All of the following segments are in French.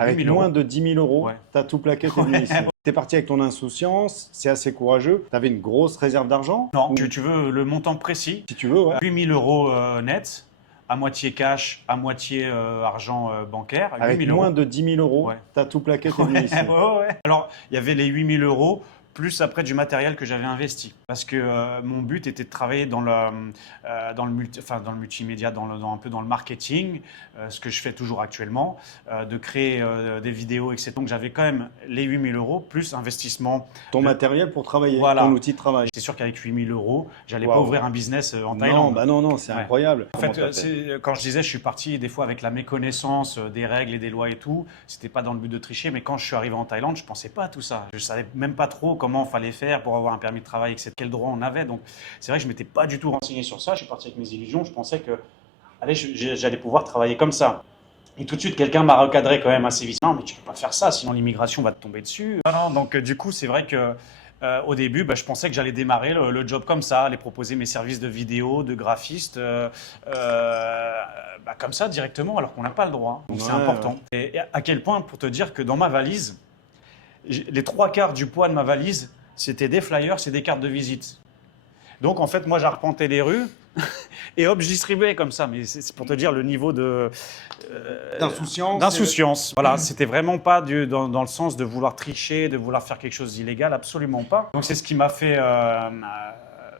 Avec 8 000 moins euros. de 10 000 euros, Ouais. tu as tout plaqué, t'es venu ici. T'es parti avec ton insouciance, c'est assez courageux. Tu avais une grosse réserve d'argent? Non, Ou- tu veux le montant précis? Si tu veux, ouais. 8 000 euros net, à moitié cash, à moitié argent bancaire. 8 Avec 000 moins euros. de 10 000 euros, Ouais. tu as tout plaqué, t'es venu ici. Ouais. Alors, il y avait les 8 000 euros plus après du matériel que j'avais investi. Parce que mon but était de travailler dans le multimédia, un peu dans le marketing, ce que je fais toujours actuellement, de créer des vidéos, etc. Donc j'avais quand même les 8 000 euros plus investissement. Ton matériel pour travailler, Voilà. ton outil de travail. J'étais sûr qu'avec 8 000 euros, j'allais pas Waouh. ouvrir un business en Non, Thaïlande. bah non, c'est Ouais. incroyable. En Comment fait, t'as fait? quand je disais, je suis parti des fois avec la méconnaissance des règles et des lois et tout. C'était pas dans le but de tricher, mais quand je suis arrivé en Thaïlande, je pensais pas à tout ça. Je savais même pas trop comment il fallait faire pour avoir un permis de travail, etc. Quel droit on avait. Donc, c'est vrai que je m'étais pas du tout renseigné sur ça. Je suis parti avec mes illusions. Je pensais que, allez, j'allais pouvoir travailler comme ça. Et tout de suite, quelqu'un m'a recadré quand même assez vite. Non, mais tu peux pas faire ça, sinon l'immigration va te tomber dessus. Non, donc du coup, c'est vrai que au début, je pensais que j'allais démarrer le job comme ça, aller proposer mes services de vidéo, de graphiste, comme ça directement, alors qu'on n'a pas le droit. Donc c'est Ouais, important. Et à quel point, pour te dire que dans ma valise, les trois quarts du poids de ma valise, c'était des flyers, c'est des cartes de visite. Donc en fait, moi, j'arpentais les rues et hop, je distribuais comme ça. Mais c'est pour te dire le niveau D'insouciance. d'insouciance. Voilà, c'était vraiment pas dans le sens de vouloir tricher, de vouloir faire quelque chose d'illégal, absolument pas. Donc c'est ce qui m'a fait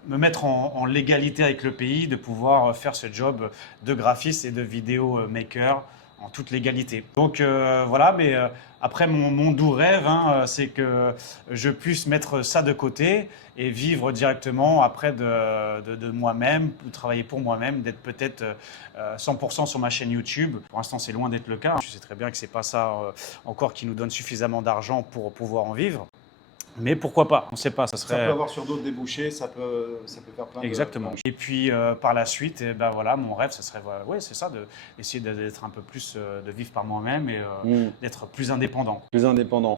me mettre en légalité avec le pays, de pouvoir faire ce job de graphiste et de vidéo maker en toute légalité. Donc voilà, mais après mon doux rêve, c'est que je puisse mettre ça de côté et vivre directement après de moi-même, de travailler pour moi-même, d'être peut-être 100% sur ma chaîne YouTube. Pour l'instant, c'est loin d'être le cas. Je sais très bien que c'est pas ça encore qui nous donne suffisamment d'argent pour pouvoir en vivre. Mais pourquoi pas? On ne sait pas, ça Ça peut serait avoir sur d'autres débouchés, ça peut faire plein de. exactement. Et puis par la suite, voilà, mon rêve, ce serait, ouais, c'est ça, d'essayer d'être un peu plus, de vivre par moi-même et d'être plus indépendant. Plus indépendant.